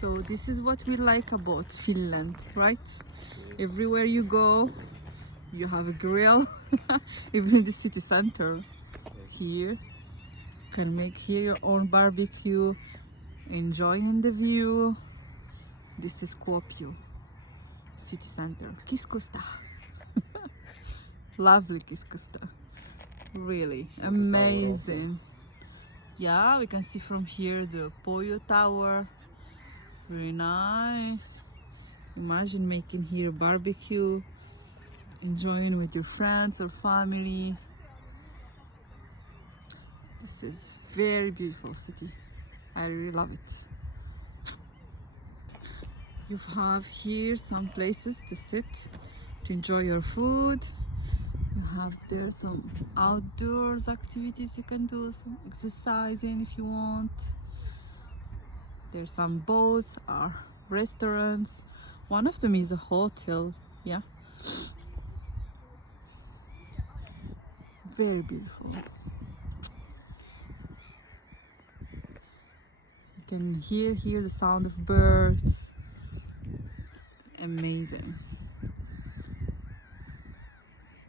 So this is what we like about Finland, right? Everywhere you go, you have a grill. Even in the city center here, you can make here your own barbecue, enjoying the view. This is Kuopio city center, Kiskusta. Lovely Kiskusta, really amazing. Yeah, we can see from here the Poyo Tower. Very nice. Imagine making here barbecue, enjoying with your friends or family. This is very beautiful city. I really love it. You have here some places to sit, to enjoy your food. You have there some outdoors activities you can do, some exercising if you want. There's some boats or restaurants. One of them is a hotel, yeah. Very beautiful. You can hear the sound of birds. Amazing.